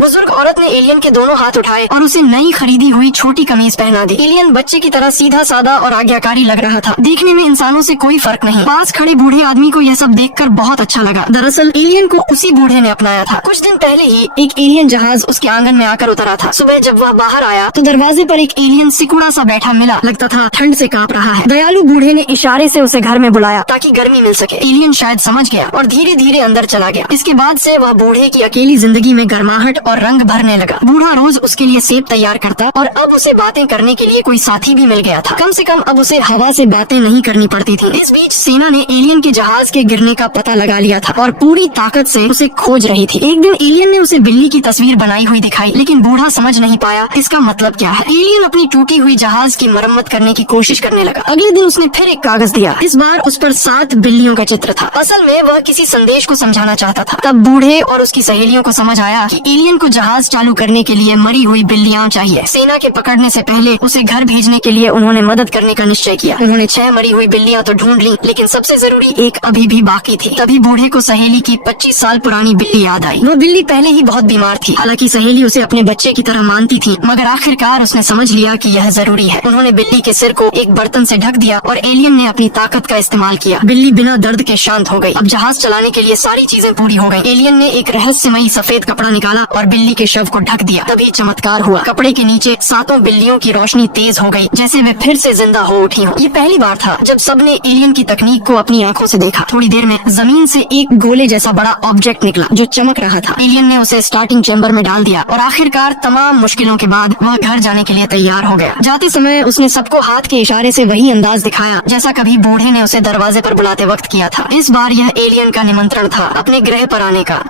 बुजुर्ग औरत ने एलियन के दोनों हाथ उठाए और उसे नई खरीदी हुई छोटी कमीज पहना दी। एलियन बच्चे की तरह सीधा सादा और आज्ञाकारी लग रहा था। देखने में इंसानों से कोई फर्क नहीं। पास खड़े बूढ़े आदमी को यह सब देखकर बहुत अच्छा लगा। दरअसल एलियन को उसी बूढ़े ने अपनाया था। कुछ दिन पहले ही एक एलियन जहाज उसके आंगन में आकर उतरा था। सुबह जब वह बाहर आया तो दरवाजे पर एक एलियन सिकुड़ा सा बैठा मिला। लगता था ठंड से कांप रहा है। दयालु बूढ़े ने इशारे से उसे घर में बुलाया ताकि गर्मी मिल सके। एलियन शायद समझ गया और धीरे धीरे अंदर चला गया। इसके बाद से वह बूढ़े की अकेली जिंदगी में गर्माहट और रंग भरने लगा। बूढ़ा रोज उसके लिए सेब तैयार करता और अब उसे बातें करने के लिए कोई साथी भी मिल गया था। कम से कम अब उसे हवा से बातें नहीं करनी पड़ती थी। इस बीच सेना ने एलियन के जहाज के गिरने का पता लगा लिया था और पूरी ताकत से उसे खोज रही थी। एक दिन एलियन ने उसे बिल्ली की तस्वीर बनाई हुई दिखाई, लेकिन बूढ़ा समझ नहीं पाया इसका मतलब क्या है। एलियन अपनी टूटी हुई जहाज की मरम्मत करने की कोशिश करने लगा। अगले दिन उसने फिर एक कागज दिया। इस बार उस पर 7 बिल्लियों का चित्र था। असल में वह किसी संदेश को समझाना चाहता था। तब बूढ़े और उसकी सहेलियों को समझ आया कि एलियन को जहाज चालू करने के लिए मरी हुई बिल्लियां चाहिए। सेना के पकड़ने से पहले उसे घर भेजने के लिए उन्होंने मदद करने का निश्चय किया। उन्होंने 6 मरी हुई बिल्लियां तो ढूंढ ली, लेकिन सबसे जरूरी एक अभी भी बाकी थी। तभी बूढ़े को सहेली की 25 साल पुरानी बिल्ली याद आई। वो बिल्ली पहले ही बहुत बीमार थी। हालांकि सहेली उसे अपने बच्चे की तरह मानती थी, मगर आखिरकार उसने समझ लिया कि यह जरूरी है। उन्होंने बिल्ली के सिर को एक बर्तन से ढक दिया और एलियन ने अपनी ताकत का इस्तेमाल किया। बिल्ली बिना दर्द के शांत हो गई। अब जहाज चलाने के लिए सारी चीजें पूरी हो गई। एलियन ने एक रहस्यमयी सफेद कपड़ा निकाला और बिल्ली के शव को ढक दिया। तभी चमत्कार हुआ। कपड़े के नीचे 7 बिल्लियों की रोशनी तेज हो गई, जैसे वे फिर से जिंदा हो उठी हों। ये पहली बार था जब सबने एलियन की तकनीक को अपनी आंखों से देखा। थोड़ी देर में जमीन से एक गोले जैसा बड़ा ऑब्जेक्ट निकला जो चमक रहा था। एलियन ने उसे स्टार्टिंग चैम्बर में डाल दिया और आखिरकार तमाम मुश्किलों के बाद वह घर जाने के लिए तैयार हो गया। जाते समय उसने सबको हाथ के इशारे से वही अंदाज दिखाया जैसा कभी बूढ़े ने उसे दरवाजे पर बुलाते वक्त किया था। इस बार यह एलियन का निमंत्रण था अपने ग्रह पर आने का।